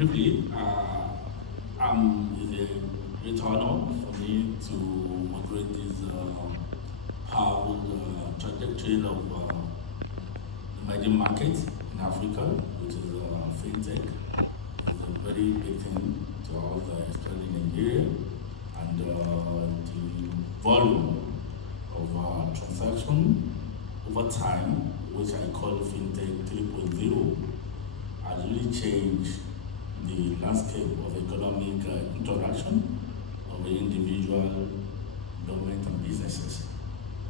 briefly, it's a great honor for me to moderate this powerful trajectory of emerging markets in Africa, which is fintech. It's a very big thing to us, especially in Nigeria, and the volume of transaction over time, which I call fintech 3.0, has really changed the landscape of economic interaction of the individual, government, and businesses.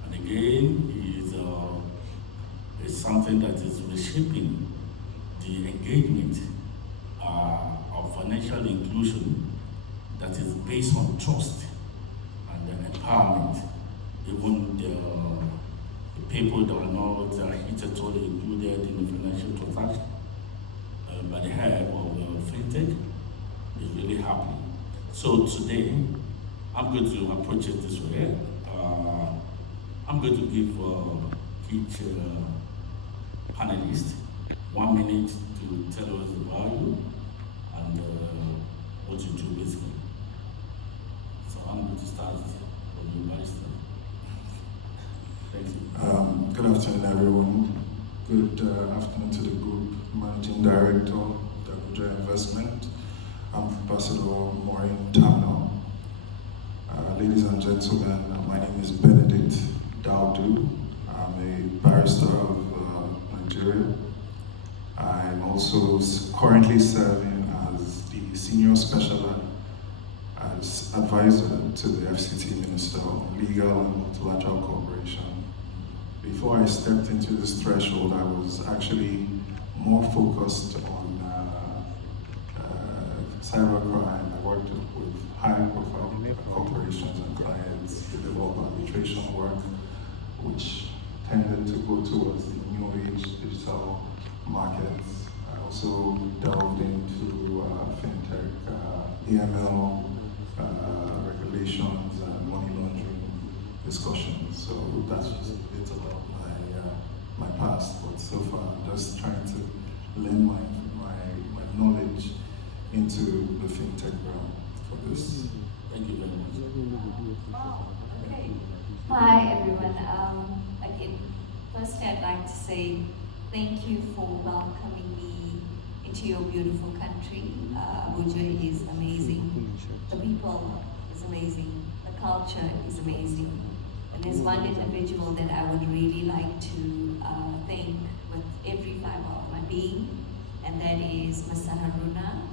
And again, it's something that is reshaping the engagement of financial inclusion that is based on trust and empowerment. Even the people that are not hitherto included in the financial transaction by the help of fintech is really happening. So today, I'm going to approach it this way. I'm going to give each panelist 1 minute to tell us about you and what you do basically. So I'm going to start with you, Barrister. Thank you. Good afternoon, everyone. Good afternoon to the group managing director of the Abuja Investment. I'm Ambassador Maureen Tamno. Ladies and gentlemen, my name is Benedict Daudu. I'm a barrister of Nigeria. I'm also currently serving as the senior special advisor to the FCT Minister on Legal and Multilateral Cooperation. Before I stepped into this threshold, I was actually more focused on cybercrime. I worked with high-profile corporations and clients to develop arbitration work, which tended to go towards the new age digital markets. I also delved into fintech, AML regulations, and money laundering discussions. So that's just a bit about my past. But so far, I'm just trying to lend my knowledge into the fintech realm for this. Thank you very much. Oh, okay. Hi, everyone. Again, first I'd like to say thank you for welcoming me into your beautiful country. Abuja is amazing. The people is amazing. The culture is amazing. And there's one individual that I would really like to thank with every fiber of my being, and that is Mr. Haruna.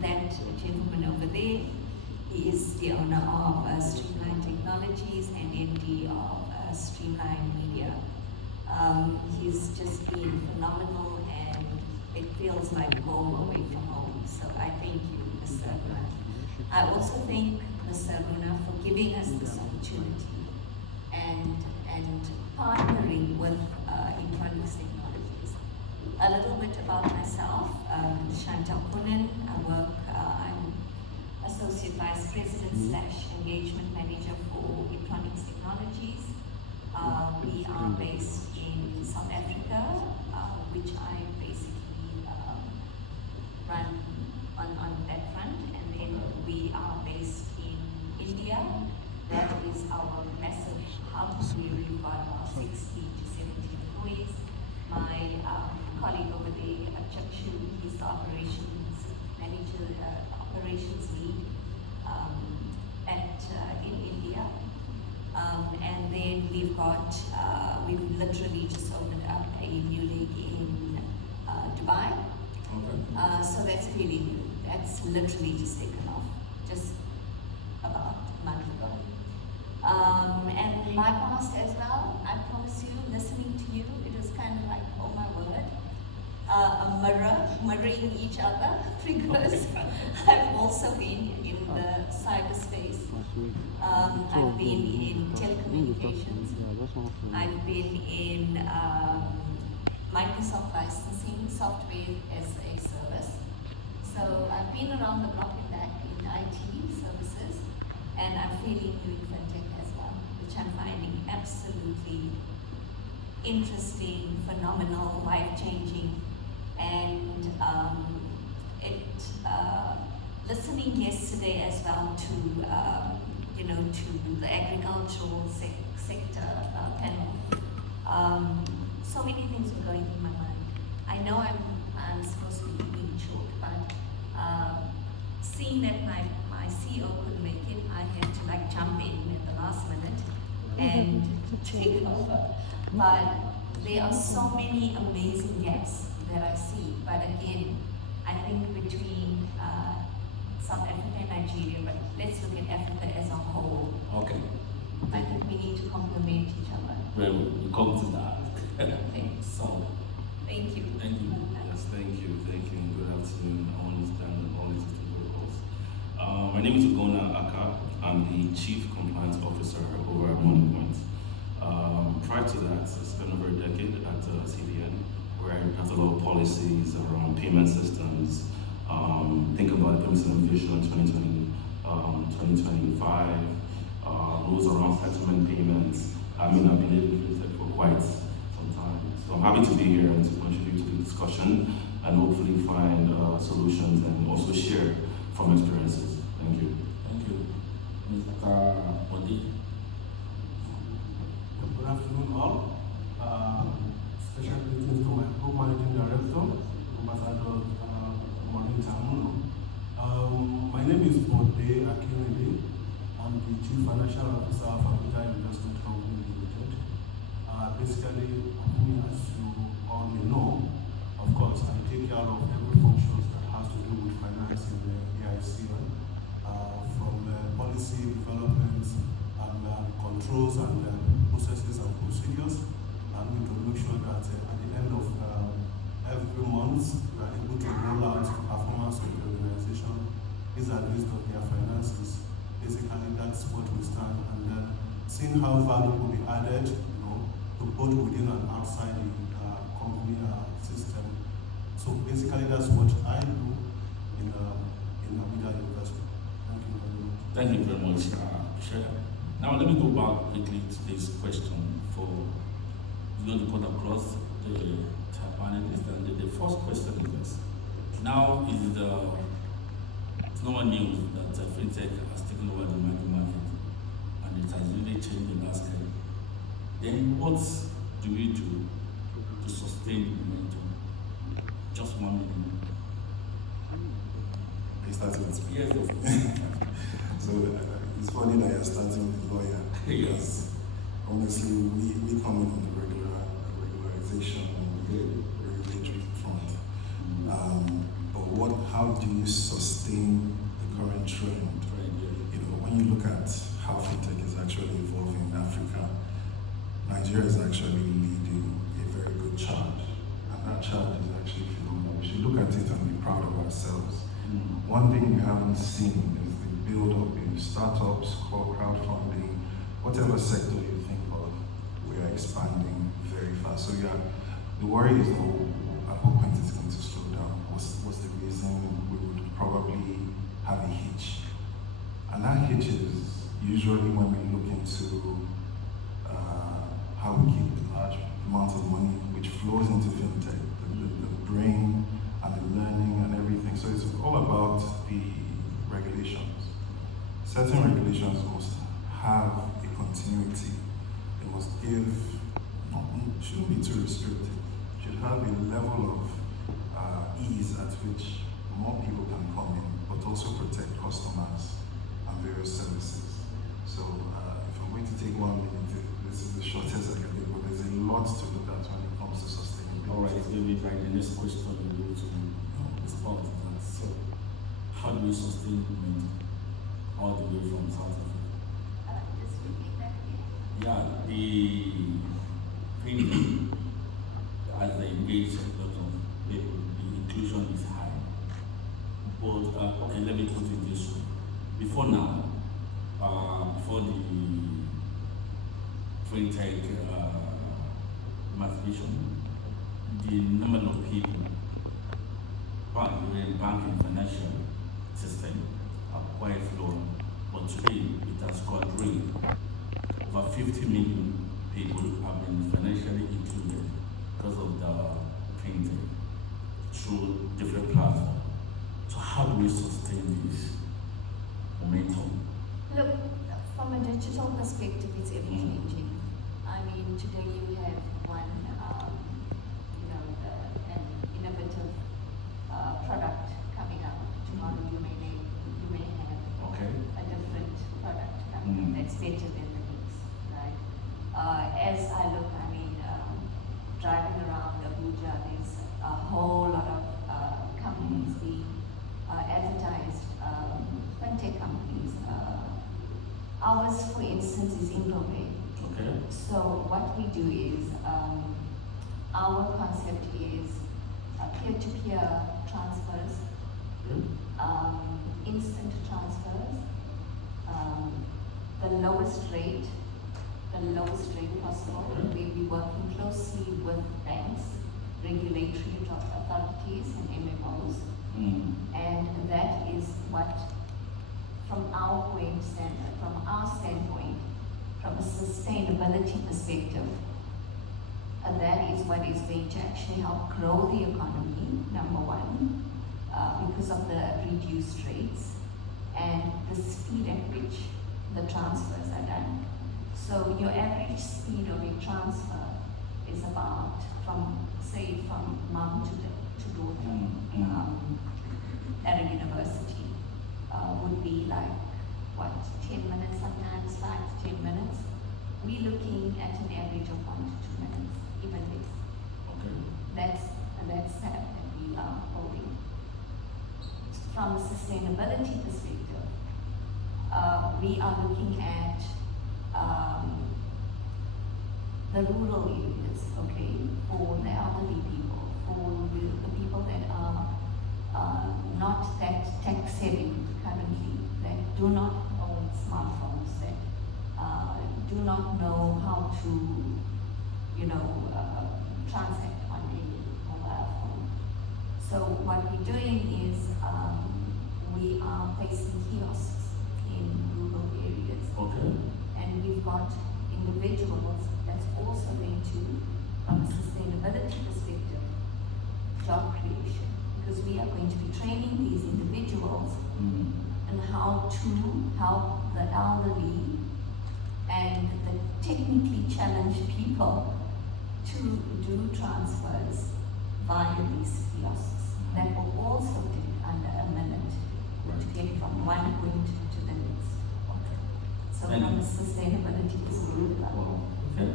That gentleman over there, he is the owner of Streamline Technologies and MD of Streamline Media. He's just been phenomenal, and it feels like home away from home. So I thank you, Mr. Haruna. I also thank Mr. Haruna for giving us this opportunity and partnering with electronics technologies. A little bit about myself, Shanta Punan. I'm Associate Vice President / Engagement Manager for Electronics Technologies. We are based in South Africa, which I basically run on that front, and then we are based in India. That is our massive hub. We've got about 60 to 70 employees. My colleague over there, Chakshu, he's the operations manager, operations lead in India. And then we've literally just opened up a new leg in Dubai. Okay. So that's really new. That's literally just taken off just about a month ago. And my past as well, I promise you, listening to you, it was kind of like, oh my word, mirroring each other, because I've also been in the cyberspace. I've been in telecommunications. I've been in Microsoft licensing, software as a service. So I've been around the block and back in IT services, and I'm feeling new fintech as well, which I'm finding absolutely interesting, phenomenal, life-changing, and listening yesterday as well to, to the agricultural sector panel, so many things were going in my mind. I know I'm supposed to be being short, but seeing that my CEO couldn't make it, I had to jump in at the last minute and take it over. But there are so many amazing gaps that I see. But again, I think between South Africa and Nigeria, but let's look at Africa as a whole. Okay. I think we need to complement each other. Well, we'll come to that. Okay. So, thank you. thank you. Yes, thank you, and good afternoon. I understand all these protocols. My name is Ogona Aka. I'm the Chief Compliance Officer over at Money Point. Prior to that, I spent over a decade at CBN, where I had a lot of policies around payment systems. Think about the Payments Innovation 2025, rules around settlement payments. I've been able to for quite some time. So I'm happy to be here and to contribute to the discussion and hopefully find solutions and also share from experiences. Thank you. Thank you. Mr. Bodi. Good afternoon all. Special greetings to my co-managing director, Ambassador Macaulay. My name is Bode Akinwumi. I'm the Chief Financial Officer of Abuja Investment Company Limited. Basically, as you all may know, of course, I take care of every function that has to do with finance in the AICN, from policy development and controls and processes and procedures. I'm going to make sure that at the end of every month, we are able to roll out performance of the organization, is a list of their finances. Basically, that's what we stand, and then seeing how value will be added, to both within and outside the company system. So basically, that's what I do in Abuja University. Thank you very much. Thank you very much, Chair. Now let me go back quickly to this question for going to cut across the panelists. And the first question is this. Now it's no one news that fintech has taken over the market and it has really changed the landscape. Then what do we do to sustain the momentum? Just 1 minute. You started with me. Yes, of course. So it's funny that you're starting with the lawyer. Yes. Honestly, we come in on the regularization and the regulatory front. But how do you sustain the current trend? When you look at how fintech is actually evolving in Africa, Nigeria is actually leading a very good charge. And that charge is actually phenomenal. We should look at it and be proud of ourselves. One thing we haven't seen is the build-up in startups, crowdfunding, whatever sector you think of, we are expanding very fast. So the worry is at what point it's going to slow down. What's the reason? We would probably have a hitch. And that hitch is usually when we look into how we keep large amounts of money which flows into fintech, the brain and the learning and everything. So it's all about the regulations. Certain regulations must have a continuity. They must shouldn't be too restricted. Should have a level of ease at which more people can come in, but also protect customers and various services. So if I'm going to take 1 minute, this is the shortest I can do, but there's a lot to look at when it comes to sustainability. All right, it's going to be like the next question we go to respond to that. So, how do we sustain the momentum all the way from South Africa? Just repeat that again. Yeah, the thinking as they engage a lot of people, the inclusion is high. But, okay, let me put it this way. Before now, before the fintech emancipation, the number of people in banking financial system are quite low. But today, it has quadrupled. Over 50 million people have been financially included because of the fintech through different platforms. So how do we sustain this momentum? Look, from a digital perspective, it's ever changing. I mean, today you have one, an innovative product coming out. Tomorrow you may have a different product coming that's better than the next, right? As I look, driving around Abuja, there's a whole lot of companies being advertised, fintech companies. Ours, for instance, is Inglobe. Okay. So what we do is, our concept is peer-to-peer transfers, instant transfers, the lowest rate possible. We'll be working closely with banks, regulatory authorities, and MMOs. And that is what, from our standpoint, from a sustainability perspective, that is what is going to actually help grow the economy, number one, because of the reduced rates and the speed at which the transfers are done. So your average speed of a transfer is about from mom to daughter at a university would be like, 10 minutes sometimes, 5 to 10 minutes. We're looking at an average of 1 to 2 minutes, even less. Okay. That's that we are holding. From a sustainability perspective, we are looking at the rural areas, okay, for the elderly people, for the people that are not that tech savvy currently, that do not own smartphones, that do not know how to, transact on a mobile phone. So what we're doing is we are placing kiosks in rural areas. Okay. And we've got individuals that's also going to, from a sustainability perspective, job creation. Because we are going to be training these individuals on how to help the elderly and the technically challenged people to do transfers via these kiosks that will also take under a minute to get from one point to the next. So from a sustainability perspective. Okay.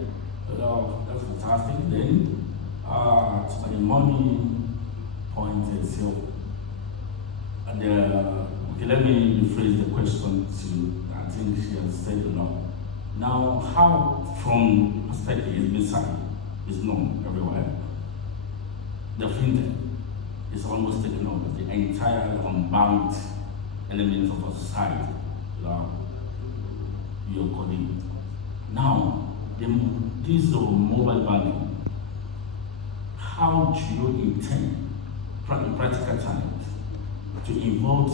Well, that's fantastic. Then, to the money point itself, and okay, let me rephrase the question to, I think she has said a lot. Now, how, from perspective, is known everywhere, the fintech is almost taking over the entire unbanked elements of our society. Your colleague. Now, this mobile banking, how do you intend, in practical terms, to involve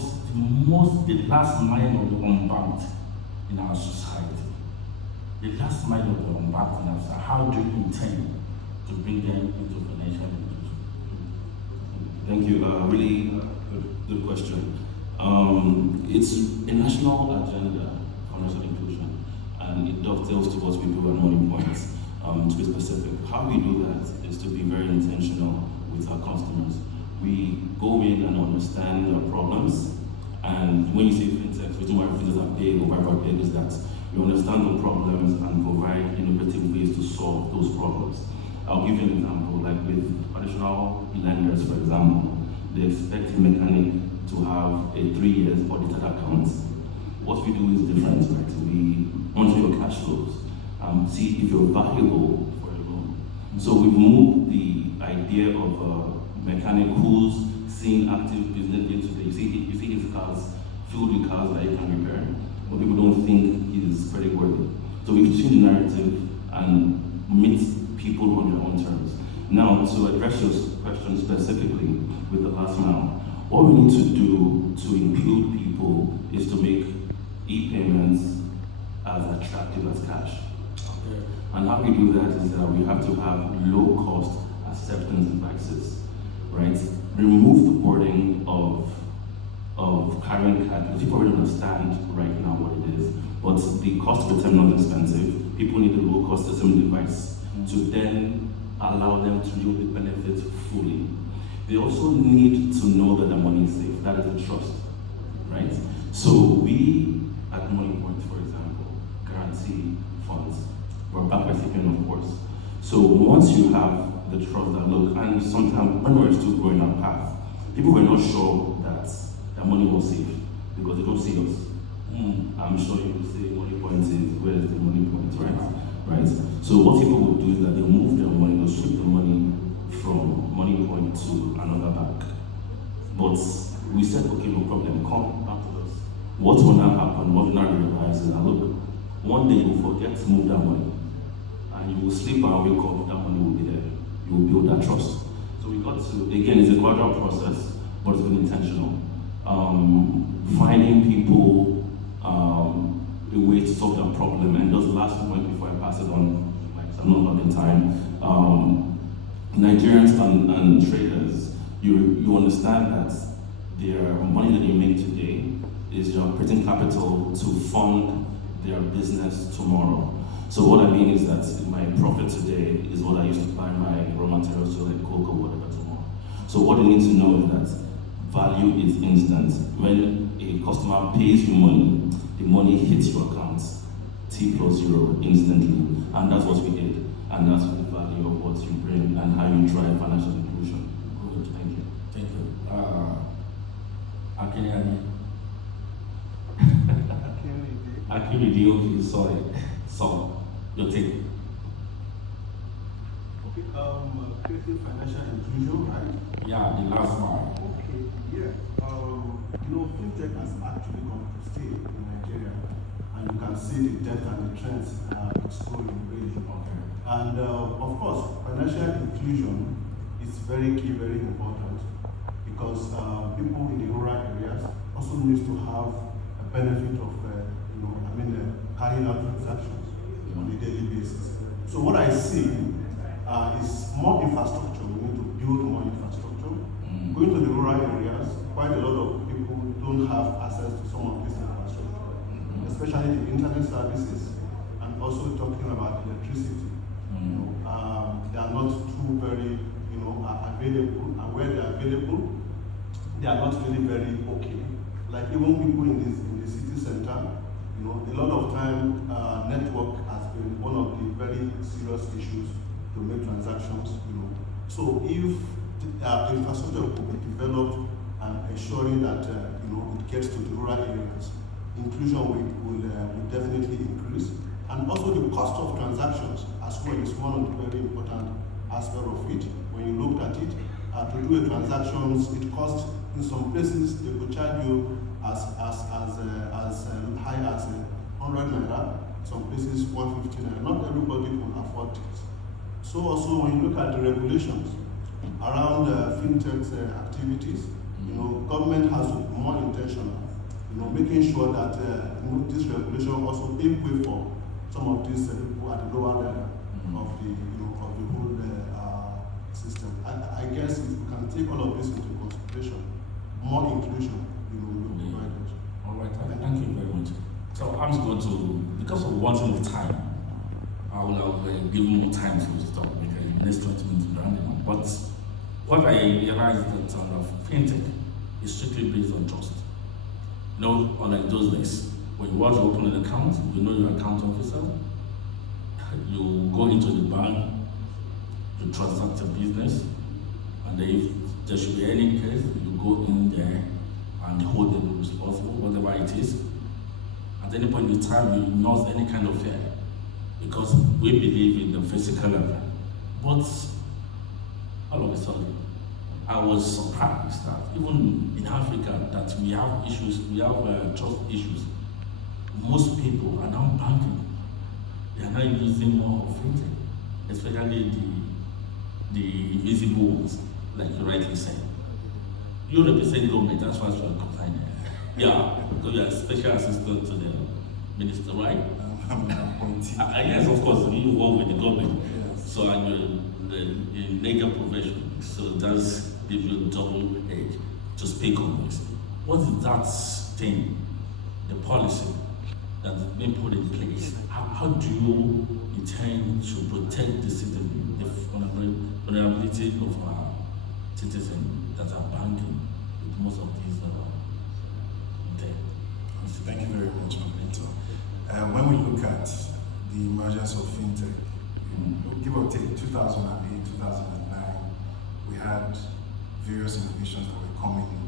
the last mile of the unbanked in our society? The last mile of the unbanked in our society, how do you intend to bring them into financial inclusion? Thank you. Really good question. It's a national agenda for financial inclusion, and it dovetails to what we do at Money Points. To be specific, how we do that is to be very intentional with our customers. We go in and understand their problems, and when you say fintech, the reason why fintechs are big or why we're big is that we understand the problems and provide innovative ways to solve those problems. I'll give you an example, like with traditional lenders, for example, they expect a mechanic to have a 3 years audited account. What we do is different, right? We monitor your cash flows, see if you're valuable for a loan. So we've moved the idea of a mechanic who's seeing active business day to day. You see his cars filled with cars that he can repair, but people don't think he's creditworthy. So we've changed the narrative and meet people on their own terms. Now, to address your question specifically with the last mile, what we need to do to include people is to make e-payments as attractive as cash. Okay. And how we do that is that we have to have low-cost acceptance devices, right? Remove the boarding of understand right now what it is. But the cost of the terminal is expensive. People need a low-cost system device to then allow them to use the benefits fully. They also need to know that the money is safe. That is a trust, right? So we at Money Point, for example, guarantee funds. We're back by CPN, of course. So once you have the trust that look, and sometimes when we're still growing our path, people were not sure that the money was safe because they don't see us. I'm sure you will say Money Point is, where is the Money Point, right? So what people would do is that they move their money, they'll sweep the money from Money Point to another bank. But we said, okay, no problem, come back to us. What will now happen? What will now realize is that, look, one day you will forget to move that money, and you will sleep and wake up, that money will be there. You will build that trust. So we got to, again, it's a gradual process, but it's been intentional. Finding people, a way to solve that problem, and just last point before I pass it on, like I'm not having time. Nigerians and traders, you understand that their money that you make today is your operating capital to fund their business tomorrow. So what I mean is that my profit today is what I used to buy my raw materials, so like cocoa, whatever, tomorrow. So what you need to know is that value is instant. When a customer pays you money, the money hits your account, T+0 instantly. And that's what we did. And that's the value of what you bring and how you drive financial inclusion. Good, thank you. Thank you. Akini. Okay, sorry. So, your take. Okay, creating financial inclusion, right? Yeah, the last one. Okay, yeah. Fintech has actually come to stay in Nigeria, and you can see the depth and the trends it's going really. Okay. And of course, financial inclusion is very key, very important, because people in the rural areas also need to have a benefit of, carrying out transactions on a daily basis. So what I see is more infrastructure. We need to build more infrastructure. Going to the rural areas, quite a lot of people don't have access to some of this infrastructure, especially the internet services, and also talking about electricity. They are not too very, available, and where they are available, they are not really very okay. Like even people in the city center, a lot of time network has been one of the very serious issues to make transactions. So if the infrastructure could be developed and ensuring that it gets to the rural areas, inclusion will definitely increase. And also the cost of transactions as well is one of the very important aspects of it. When you look at it, to do a transactions, it costs, in some places they could charge you as high as 100 naira, some places 150 naira. Not everybody can afford it. So also when you look at the regulations around fintech activities, government has to be more intentional, making sure that this regulation also pave way for some of these people at the lower level of the whole system. I guess if we can take all of this into consideration, more inclusion, will be provided. All right, thank you very much. So I'm just going to, because of wanting of time, I will have given more time to stop because the next 20 minutes is running. But what I realized that fintech is strictly based on trust. Unlike those days, when you want to open an account, you know your account officer, you go into the bank, you transact a business, and then if there should be any case, you go in there and hold them responsible, whatever it is. At any point in time, you not any kind of fear, because we believe in the physical level. But all of a sudden, I was surprised that even in Africa that we have issues, we have trust issues. Most people are now banking. They are now using more of fintech, especially the invisible ones, like you rightly said. You represent government, that's why you are confined. Yeah, because you are special assistant to the minister, right? I'm appointed. Yes, of course, you work with the government. Yes. So I'm the legal profession. So that's give you double edge to speak on this. What is that thing the policy that is being put in place, how do you intend to protect the citizen, the vulnerability of our citizens that are banking with most of these tech? Thank you very much, Mr. When we look at the emergence of fintech, give or take 2008, 2009, we had various innovations that were coming in.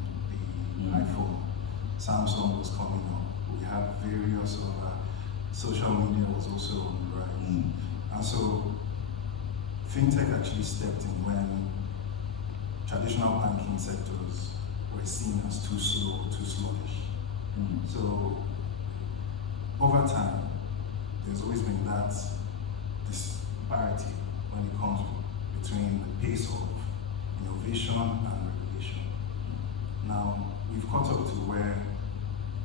The iPhone, Samsung was coming up. We had various other, social media was also on the rise. And so fintech actually stepped in when traditional banking sectors were seen as too slow, too sluggish. So over time, there's always been that disparity when it comes between the pace of innovation and regulation. Now, we've caught up to where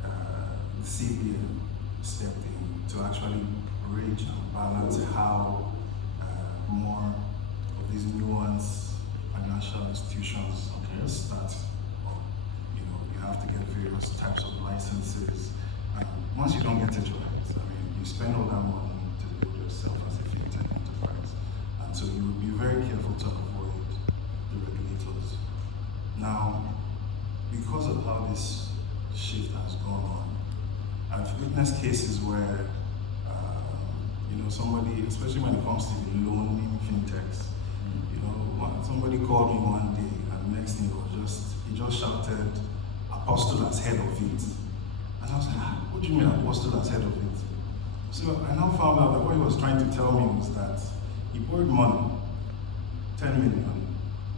the CBN stepped in to actually bridge and balance how more of these nuanced financial institutions start. You have to get various types of licenses. And once you don't get it right, you spend all that money to build yourself as a fintech enterprise. And so you would be very careful to avoid the regulators. Now, because of how this shift has gone on, I've witnessed cases where, somebody, especially when it comes to the loaning fintechs, somebody called me one day, and the next thing he just shouted, "Apostle as head of it." And I was like, what do you mean Apostle as head of it? So I now found out that what he was trying to tell me was that he borrowed money, 10 million,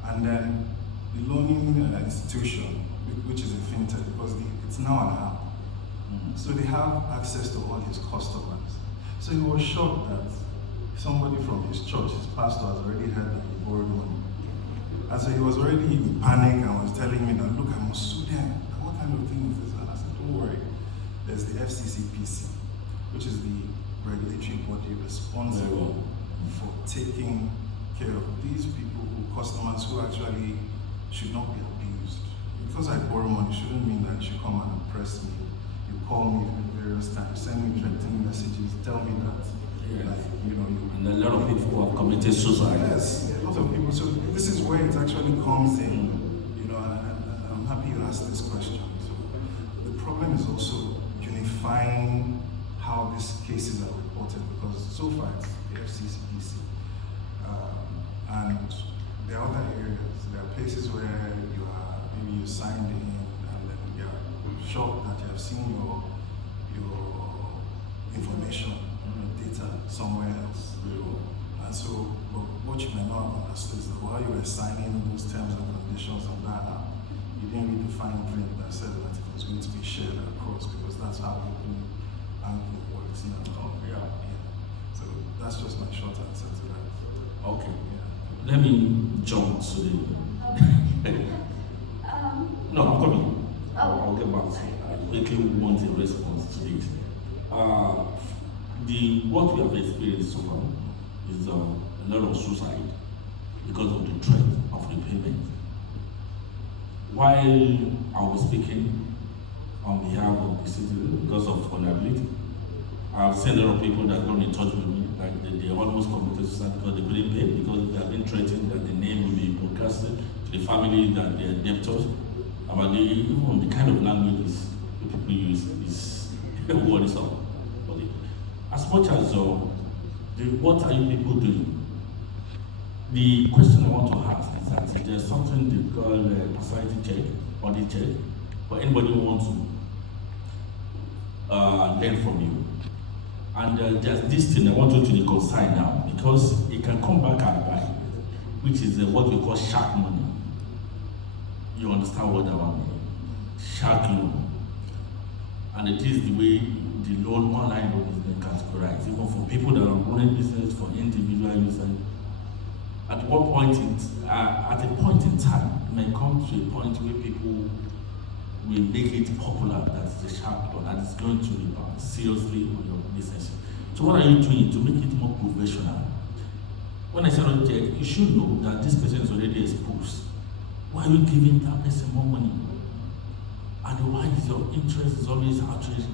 and then the loaning institution, which is a fintech, because it's now an app, so they have access to all his customers. So he was shocked that somebody from his church, his pastor, has already heard that he borrowed money. And so he was already in panic and was telling me that, look, I must sue them. What kind of thing is this? And I said, don't worry. There's the FCCPC, which is the regulatory body responsible for taking care of these people, customers who actually should not be abused. Because I borrow money shouldn't mean that you should come and oppress me. You call me various times, send me threatening messages, tell me that, and a lot of people have committed suicide. Yes, a lot of people. So this is where it actually comes in, and I'm happy you asked this question. So the problem is also unifying how these cases are reported, because so far it's the FCCPC. And there are other areas. There are places where maybe you signed in and then you're shocked that you have seen your information, data somewhere else. And so what you may not have understood is that while you were signing those terms and conditions on that app, you didn't read the fine print that said that it was going to be shared across, because that's how open banking works now. So that's just my short answer to that. Okay. Let me jump to the. No, I'm coming. I'll get back to it. I quickly want a response to this. What we have experienced so far is a lot of suicide because of the threat of repayment. While I was speaking on behalf of the citizen because of vulnerability, I've seen a lot of people that got in touch with me, like they almost committed suicide because they couldn't pay, because they have been threatened that the name will be broadcasted to the family that they are debtors. About the kind of languages people use is what is up. As much as what are you people doing? The question I want to ask is that if there's something they call a society check, audit check, for anybody who wants to learn from you. And there's this thing I want you to reconcile now, because it can come back and bite, which is what we call shark money. You understand what that one means? Shark loan. And it is the way the loan, online loan is being categorized, even for people that are running business, for individual users. At a point in time, it may come to a point where people will make it popular that it's a sharp loan and it's going to rebound seriously on your business. So what are you doing to make it more professional? When I say on check, you should know that this person is already exposed. Why are you giving that person more money? And why is your interest is always outraged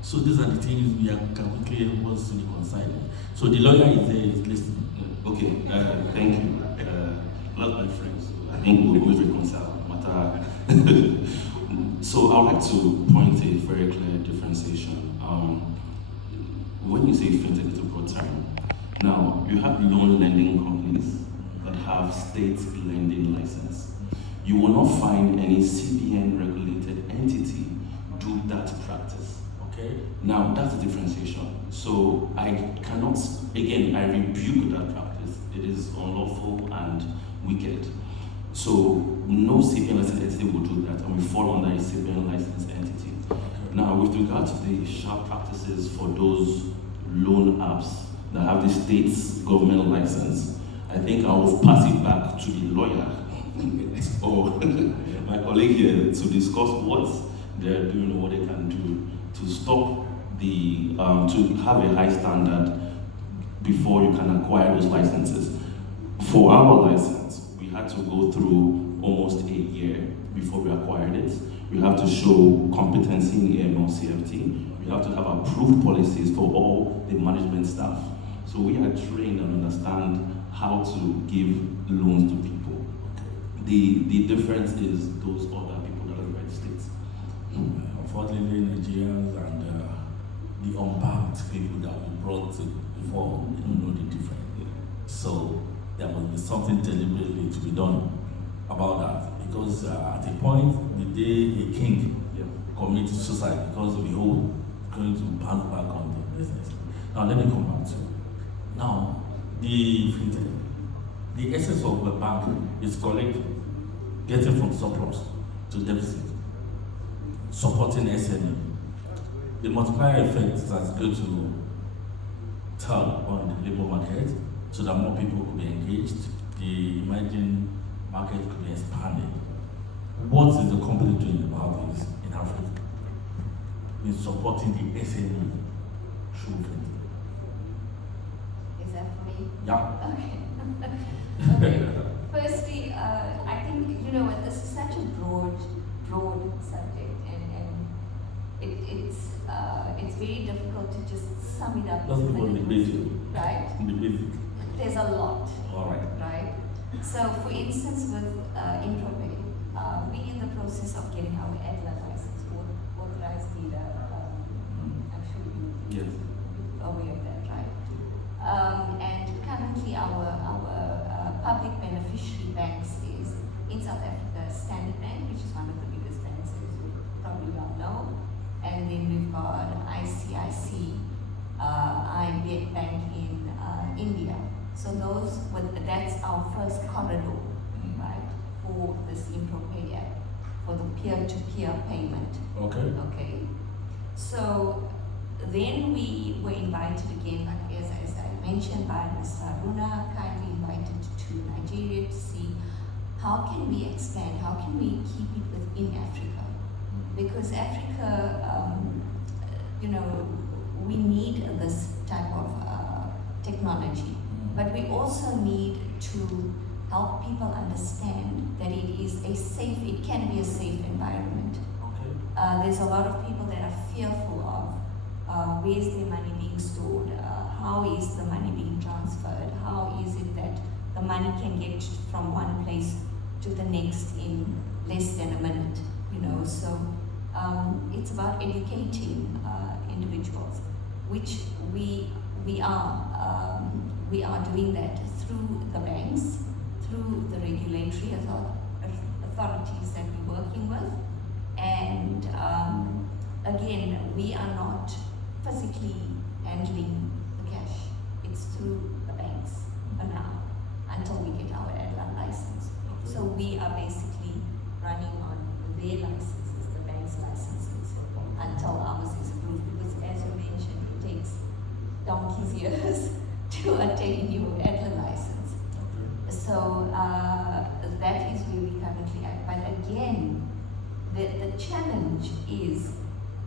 So these are the things we are quickly able to reconcile. So the lawyer is there, is listening. Okay, thank you. Not my friends. I think we'll always reconcile no matter. So I would like to point a very clear differentiation. When you say fintech, it's a broad term. Now, you have loan lending companies that have state lending license. You will not find any CBN regulated entity do that practice. Okay. Now, that's the differentiation. So I cannot, again, I rebuke that practice. It is unlawful and wicked. So no CBN licensed entity will do that, and we fall under a CBN licensed entity. Now, with regard to the sharp practices for those loan apps that have the state's government license, I think I will pass it back to the lawyer or my colleague here to discuss what they're doing or what they can do to stop the, to have a high standard before you can acquire those licenses. For our license, we had to go through almost a year before we acquired it. We have to show competency in AML CFT. We have to have approved policies for all the management staff. So we are trained and understand how to give loans to people. The difference is those other people that are in the United States. Unfortunately, Nigerians and the unbanked people that we brought before, they don't know the difference. So there must be something deliberately to be done about that. Because at a point, the day a king commits suicide because of the whole going to bounce back on the business. Now let me come back to now the fintech. The essence of the bank is collecting, getting from surplus to deficit, supporting SME. The multiplier effect that's going to turn on the labor market so that more people could be engaged. The emerging market could be expanded. What is the company doing about this in Africa? In supporting the SME through fintech. Is that for me? Yeah. Okay. Firstly, I think, you know what, this is such a broad subject, and it's very difficult to just sum it up. Let's go on the basic. Right? The basic. There's a lot. All right. Right? So, for instance, with Intropay, we're in the process of getting our ADLA license, authorized dealer. I'm sure you Yes. aware of that, right? And currently our public beneficiary banks is in South Africa, Standard Bank, which is one of the biggest banks, as you probably all know. And then we've got ICIC, IB Bank in India. So that's our first corridor, right, for this Intropay app, for the peer-to-peer payment. Okay. Okay. So then we were invited again, like as I mentioned, by Mr. Aruna, kindly invited to Nigeria to see how can we expand, how can we keep it within Africa? Because Africa, you know, we need this type of technology, but we also need to help people understand that it can be a safe environment. Okay. There's a lot of people that are fearful of where is their money being stored, how is the money being transferred, how is it that the money can get from one place to the next in less than a minute, you know. So it's about educating individuals, which we are doing that through the banks, through the regulatory authorities that we're working with, and again, we are not physically handling the cash. It's through the banks for now, until we get our airline license. So we are basically running on their licenses, the bank's licenses, until ours is approved, because as you mentioned, it takes donkey's years to attain your airline license. So that is where we currently at. But again, the challenge is,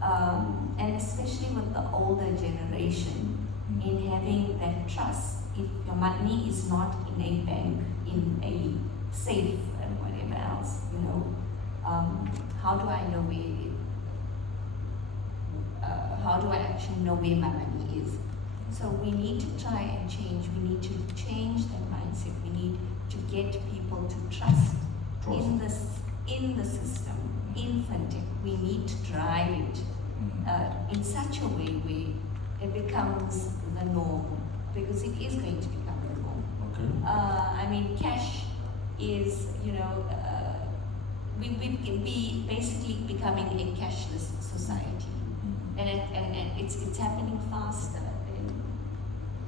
and especially with the older generation, in having that trust. If your money is not in a bank, in a safe and whatever else, you know, how do I know where how do I actually know where my money is? So we need to try and change. We need to change that mindset. We need to get people to trust in the system, in fintech. We need to drive it in such a way where it becomes the norm, because it is going to become the norm. Okay. I mean, cash is, we basically becoming a cashless society, and it's happening faster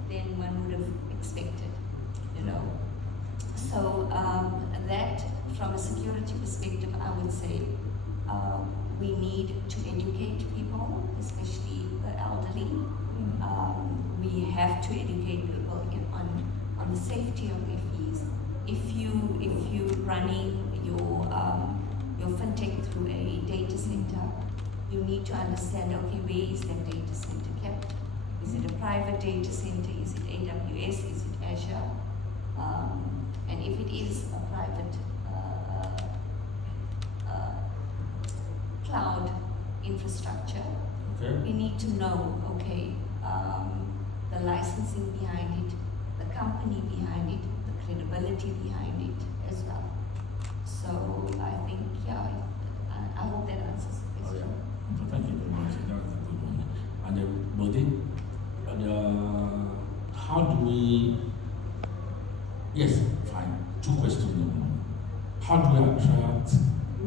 than one would have expected, So that, from a security perspective, I would say we need to educate people, especially the elderly. We have to educate people on the safety of their fees. If you running your fintech through a data center, you need to understand, okay, where is that data center kept? Is it a private data center? Is it AWS? Is it Azure? And if it is a private cloud infrastructure, okay, we need to know, okay, the licensing behind it, the company behind it, the credibility behind it as well. So I think, I hope that answers the question. So thank you very much. That was a good one. And Bode, how do we? Yes, fine. 2 questions. How do we attract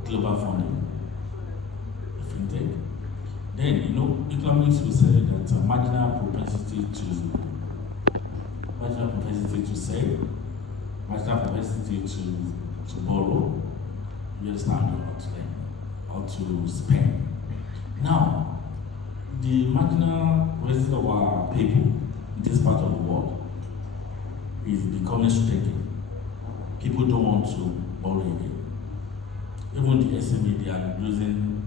global funding? Fintech. Then, economics will say that marginal propensity to save, marginal propensity to borrow, you understand, or to spend. Now, the marginal propensity of our people in this part of the world is becoming stricken. People don't want to borrow again. Even the SME, they are losing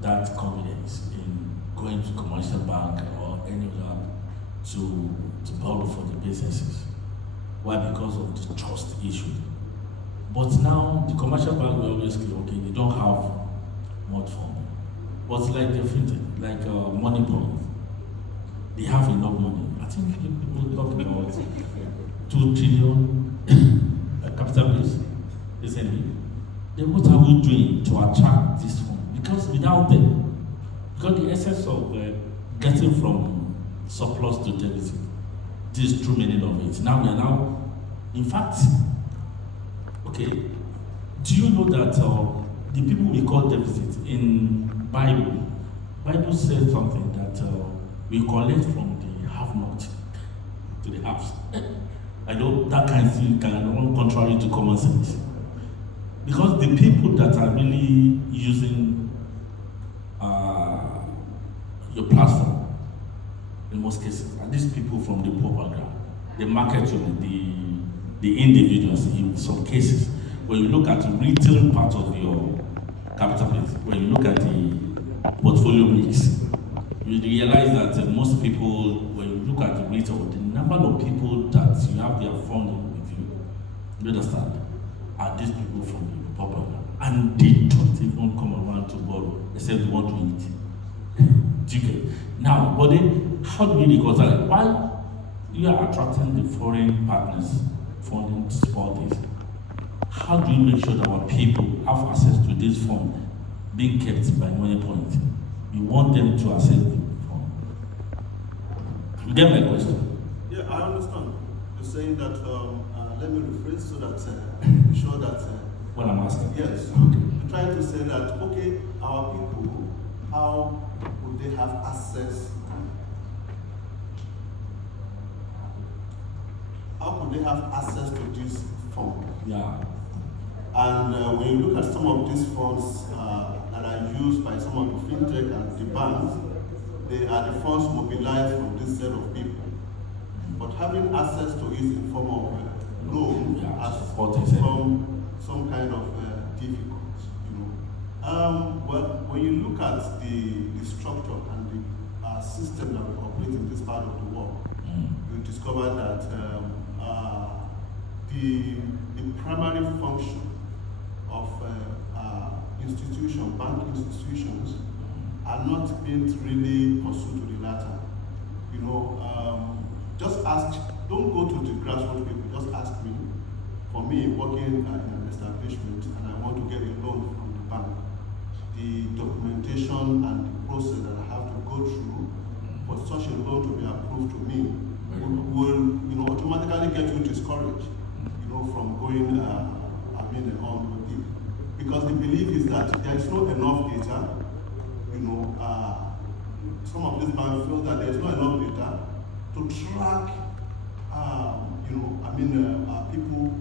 that confidence in going to commercial bank or any other to borrow for the businesses. Why? Because of the trust issue. But now the commercial bank will always say, okay, they don't have much fund. But like different, like money point, they have enough money. I think people talk about 2 trillion capital base, isn't it? Then what are we doing to attract this fund? Because without them, because the essence of getting from surplus to deficit, this is true meaning of it. Now we are now, in fact, okay, do you know that the people we call deficit in Bible says something that we collect from the have-not to the haves. I know that kind of thing can run contrary to common sense. Because the people that are really using your platform, in most cases, are these people from the poor background. They market to the individuals in some cases. When you look at the retail part of your capital base, when you look at the portfolio mix, you realize that most people, when you look at the retail, the number of people that you have their funding with you understand, are these people from the poor background. And they don't even come around to borrow, except they want to eat. Do you get? Now, but then, how do we reconcile? Why you are attracting the foreign partners funding to support this? How do you make sure that our people have access to this fund being kept by Money Point? We want them to access the fund. You get my question? Yeah, I understand. You're saying that, let me rephrase so that be sure that. What I'm asking? Yes. Okay. You're trying to say that, okay, our people, how would they have access? How could they have access to this fund? Yeah. And when you look at some of these funds that are used by some of the fintech and the banks, they are the funds mobilized from this set of people. But having access to it in form of loan has become some kind of difficult, But when you look at the structure and the system that we operate in this part of the world, you discover that the primary function of bank institutions are not being really pursued to the latter. You know, just ask, don't go to the grassroots people, just ask me. For me, working at an establishment and I want to get a loan from the bank, the documentation and the process that I have to go through for such a loan to be approved to me will automatically get you discouraged, from going on with it. Because the belief is that there is not enough data. Some of these banks feel that there is not enough data to track people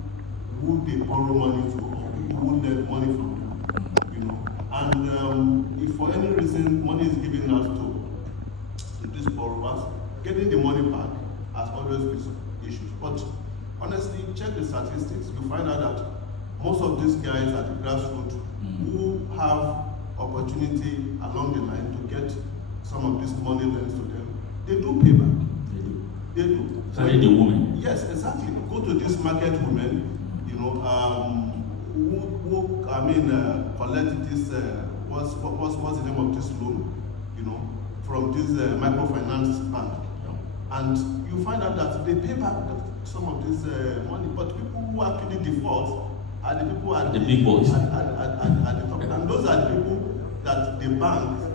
who they borrow money to or people who lend money from them. And if for any reason money is given out to these borrowers, getting the money back has always been issues. But honestly, check the statistics, you find out that most of these guys at the grassroots who have opportunity along the line to get some of this money lent to them, they do pay back. They do. Sorry, the women. Yes, exactly. Go to these market women, who collect this, what's the name of this loan, from this microfinance bank. And you find out that they pay back some of this money, but people who actually default are the people at the big boys. At the top. And those are the people that the bank,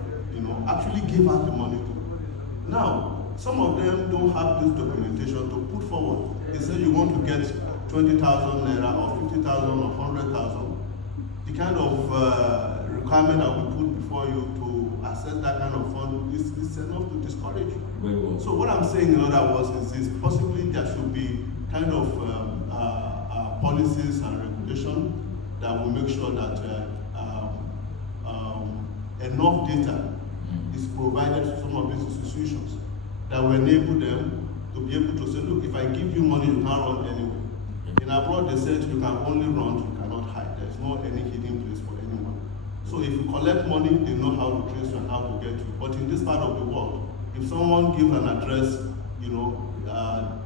actually give out the money to. Now, some of them don't have this documentation to put forward. They say you want to get 20,000 naira or 50,000 or 100,000. The kind of requirement that we put before you to access that kind of fund is enough to discourage you. Very well. So what I'm saying in other words is possibly there should be kind of policies and regulation that will make sure that enough data is provided to some of these institutions that will enable them to be able to say, look, if I give you money, you can't run anywhere. In abroad, they said you can only run, you cannot hide. There's no any hidden place for anyone. So if you collect money, they know how to trace you and how to get you. But in this part of the world, if someone gives an address,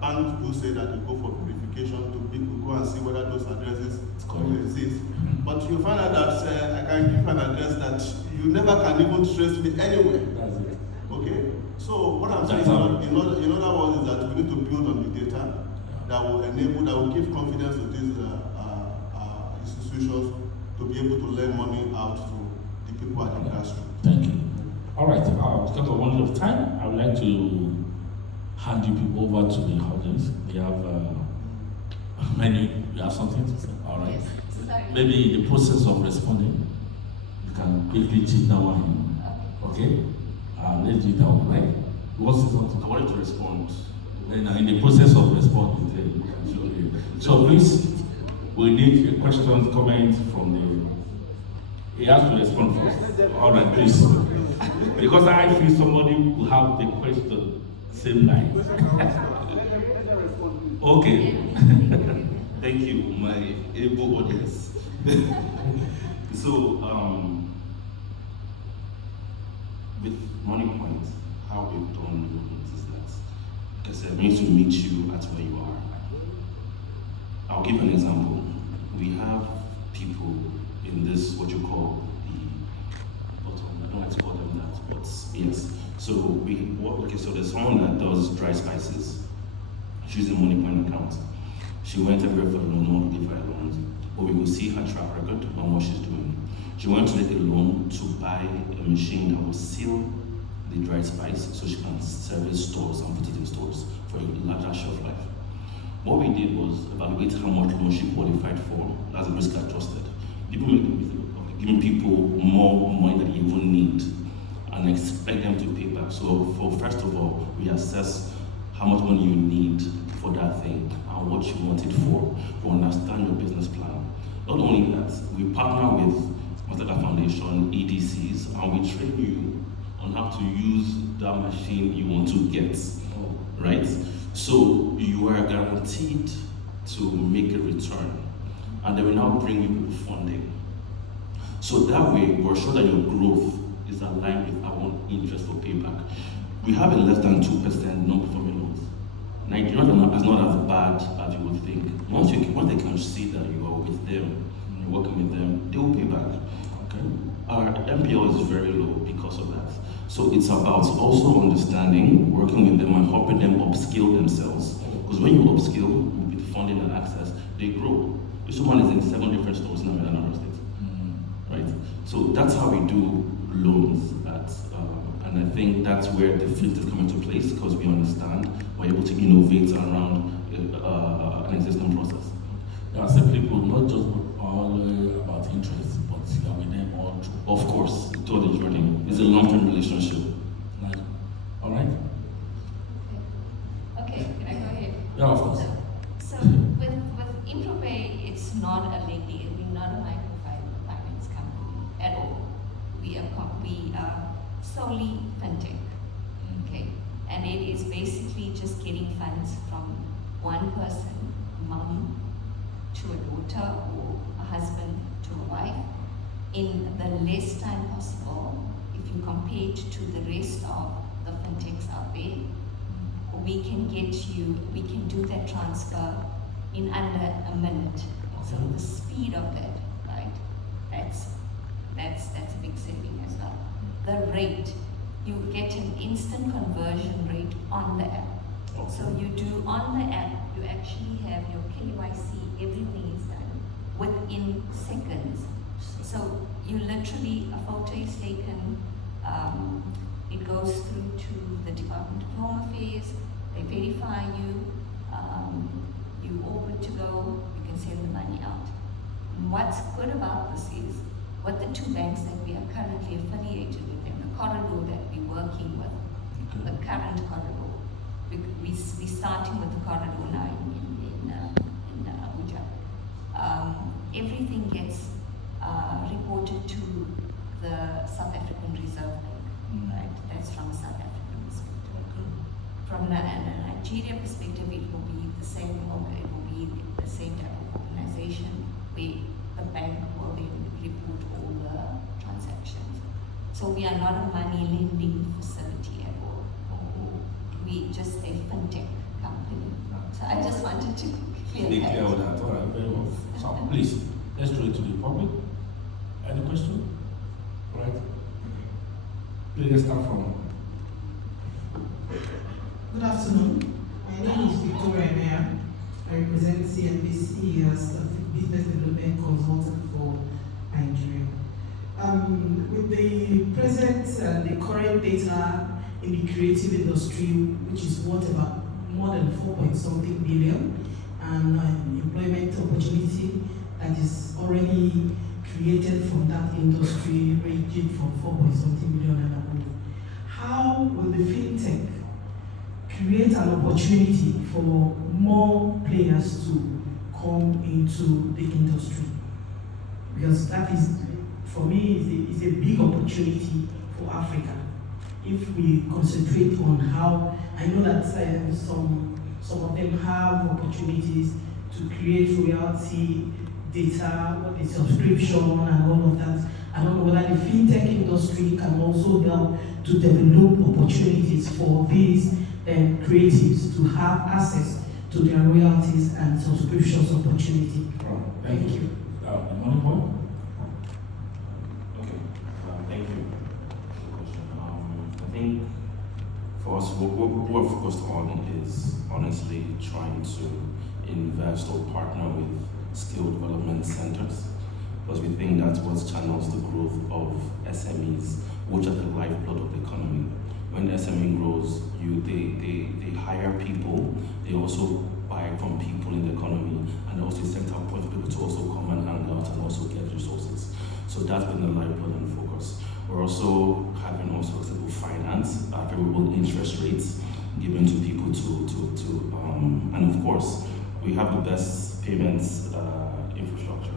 banks do say that they go for verification to people go and see whether those addresses exist. But you find out that I can give an address that you never can even trace me anywhere. That's it. Okay? So what I'm saying in other words is that we need to build on the data that will enable, that will give confidence to these institutions to be able to lend money out to the people at the grassroots. Thank you. All right, because of one of time, I would like to hand you people over to the audience. We have you have something to say? All right. Sorry. Maybe in the process of responding, you can quickly check that one. Okay? Let's do that one, right? What's the something? I wanted to respond. And in the process of responding, you can show you. So please, we need a questions, comments from the. He has to respond first. All right, please. Because I feel somebody will have the question same line. Okay. Thank you, my able audience. So, with Money Point, how we've done is that, like I said, we need to meet you at where you are. I'll give an example. We have people in this, what you call the bottom, I don't like to call them that, but yes. So so there's someone that does dry spices. She's a Money Point account. She went everywhere for a loan, not to give her a loan, but we will see her track record on what she's doing. She went to take a loan to buy a machine that will seal the dried spice so she can service stores and put it in stores for a larger shelf life. What we did was evaluate how much loan she qualified for. That's a risk I trusted. People make the mistake of giving people more money than you even need and expect them to pay back. So first of all, we assess how much money you need for that thing and what you want it for. We understand your business plan. Not only that, we partner with Macaulay Foundation, EDCs, and we train you on how to use that machine you want to get, right? So you are guaranteed to make a return, and they will now bring you funding. So that way, we're sure that your growth is aligned with our interest for payback. We have a less than 2% non-performing loans. Nigeria is not as bad as you would think. Once they can see that you are with them, you're working with them, they will pay back. Okay? Our MPL is very low because of that. So it's about also understanding, working with them and helping them upskill themselves. Because when you upskill with funding and access, they grow. If someone is in 7 different stores in another state, right? So that's how we do loans and I think that's where the fintech come into place, because we understand we're able to innovate around an existing process. There are some people not just all about interest, but you are with them all through. Of course, through the journey. It's a long-term relationship. Like, all right? Okay, can I go ahead? Yeah, of course. So with InfraPay, it's not a lending, we're not a microfinance company at all. We are solely fintech, okay? And it is basically just getting funds from one person, a mom to a daughter, or a husband to a wife, in the less time possible. If you compare it to the rest of the fintechs out there, we can do that transfer in under a minute. So the speed of that, right? That's a big saving as well. The rate, you get an instant conversion rate on the app. So you do on the app, you actually have your KYC, everything is done within seconds. So you literally, a photo is taken, it goes through to the Department of Home Affairs, they verify you, you all good to go, you can send the money out. And what's good about this is, what the 2 banks that we are currently affiliated with, and the corridor that we're working with, the current corridor, we're starting with the corridor now in Abuja. Everything gets reported to the South African Reserve Bank, right? That's from a South African perspective. From a Nigeria perspective, it will be the same, or it will be the same type of organization where the bank will then report all the transactions. So we are not a money lending facility at all. We just a fintech company. So I just wanted to Be clear with that. All right, very well. So please, let's throw it to the public. Any question? All right. Please, let's start from. Good afternoon. My name is Victoria Mayer. I represent CNBC as a business development consultant for Nigeria. With the present, the current data in the creative industry, which is worth about more than 4-something billion, and employment opportunity that is already created from that industry, ranging from 4-something billion and above. How will the fintech create an opportunity for more players to come into the industry? Because that is, for me, is a big opportunity for Africa. If we concentrate on how, I know that some of them have opportunities to create royalty data, what is subscription and all of that. I don't know whether the fintech industry can also help to develop opportunities for these creatives to have access to their royalties and subscriptions opportunity. Thank you. The money point? Okay, thank you for the question. I think for us, what we're focused on is honestly trying to invest or partner with skill development centers, because we think that's what channels the growth of SMEs, which are the lifeblood of the economy. When SME grows, they hire people, they also buy from people in the economy, and also set up point for people to also come and hang out and also get resources. So that's been the lifeblood and focus. We're also having also flexible finance, favorable interest rates given to people and of course, we have the best payments infrastructure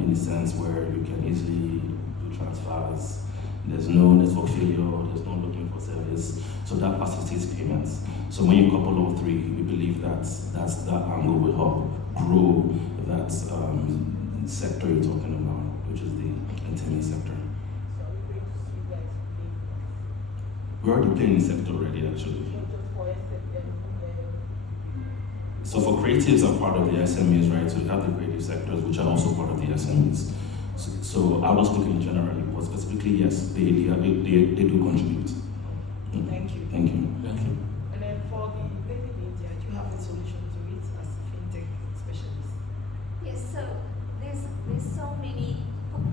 in the sense where you can easily do transfers. There's no network failure, there's no looking for service, so that facilitates payments. So when you couple all three, we believe that angle will help grow that sector you're talking about, which is the entertainment sector. We're already playing the sector already, actually. So for creatives are part of the SMEs, right? So you have the creative sectors, which are also part of the SMEs. So I was looking generally. but specifically, yes, they do contribute. Thank you. Thank you. Thank you. And then for the made in India, do you have a solution to it as a fintech specialist? Yes, so there's so many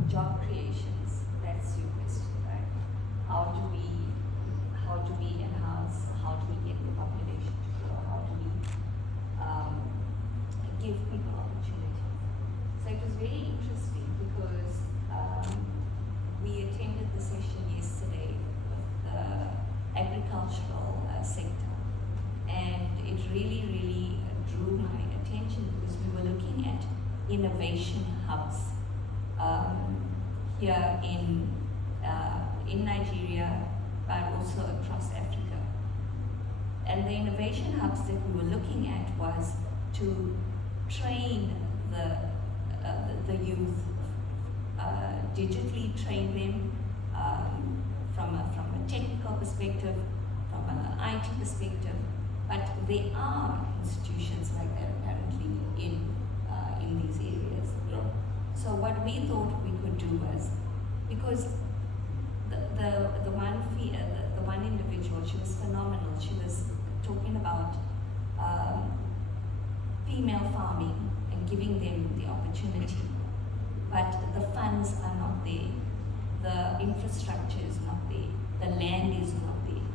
job creations. That's your question, right? How do we enhance? How do we get the population to grow? How do we give people opportunities? So it was very interesting because we attended the session yesterday with the agricultural sector, and it really drew my attention because we were looking at innovation hubs here in Nigeria, but also across Africa. And the innovation hubs that we were looking at was to train the youth, digitally train them from a technical perspective, from an IT perspective. But there are institutions like that apparently in these areas. Yeah. So what we thought we could do was, because the one individual, she was phenomenal. She was talking about female farming and giving them the opportunity, but the funds are not there, the infrastructure is not there, the land is not there.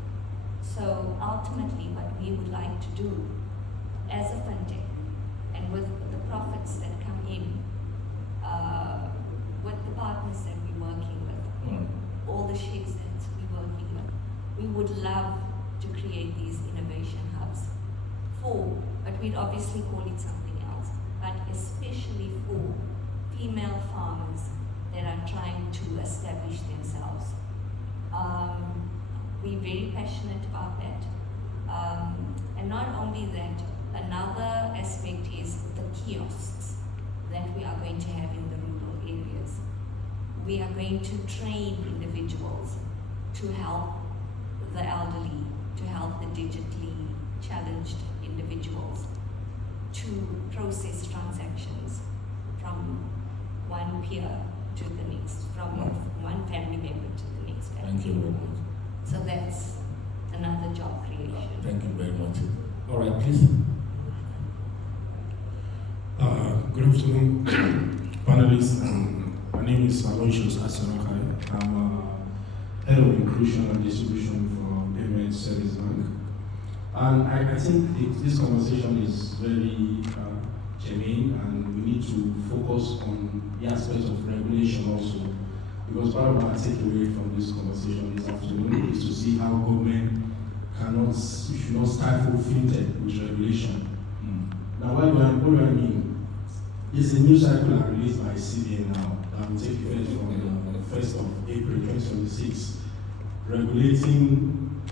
So ultimately, what we would like to do as a fintech, and with the profits that come in, with the partners that we're working with, all the sheikhs that we're working with, we would love to create these innovation hubs but we'd obviously call it something else, but especially for female farmers that are trying to establish themselves. We're very passionate about that. And not only that, another aspect is the kiosks that we are going to have in the rural areas. We are going to train individuals to help the elderly, to help the digitally challenged individuals to process transactions from one peer to the next, from one family member to the next family. Thank you very much. So that's another job creation. Thank you very much. All right, please. Good afternoon, panelists. My name is Aloysius Asarakai. I'm head of inclusion and distribution for Payment Service Bank. And I think this conversation is very germane, and we need to focus on the aspects of regulation also. Because part of our takeaway from this conversation this afternoon is to see how government should not stifle fintech with regulation. Now, what do I mean? It's a new circular released by CBN now that will take effect from the 1st of April 2026, regulating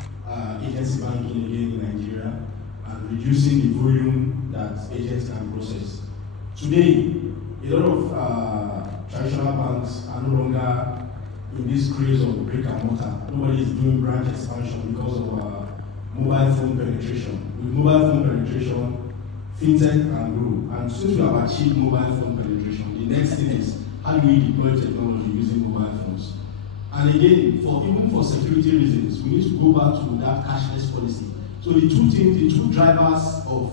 agency banking again in Nigeria and reducing the volume that agents can process. Today, a lot of traditional banks are no longer in this craze of brick and mortar. Nobody is doing branch expansion because of mobile phone penetration. With mobile phone penetration, fintech can grow. And since we have achieved mobile phone penetration, the next thing is how do we deploy technology using mobile phones? And again, even for security reasons, we need to go back to that cashless policy. So the two drivers of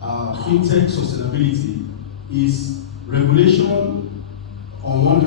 fintech sustainability is regulation on one hand,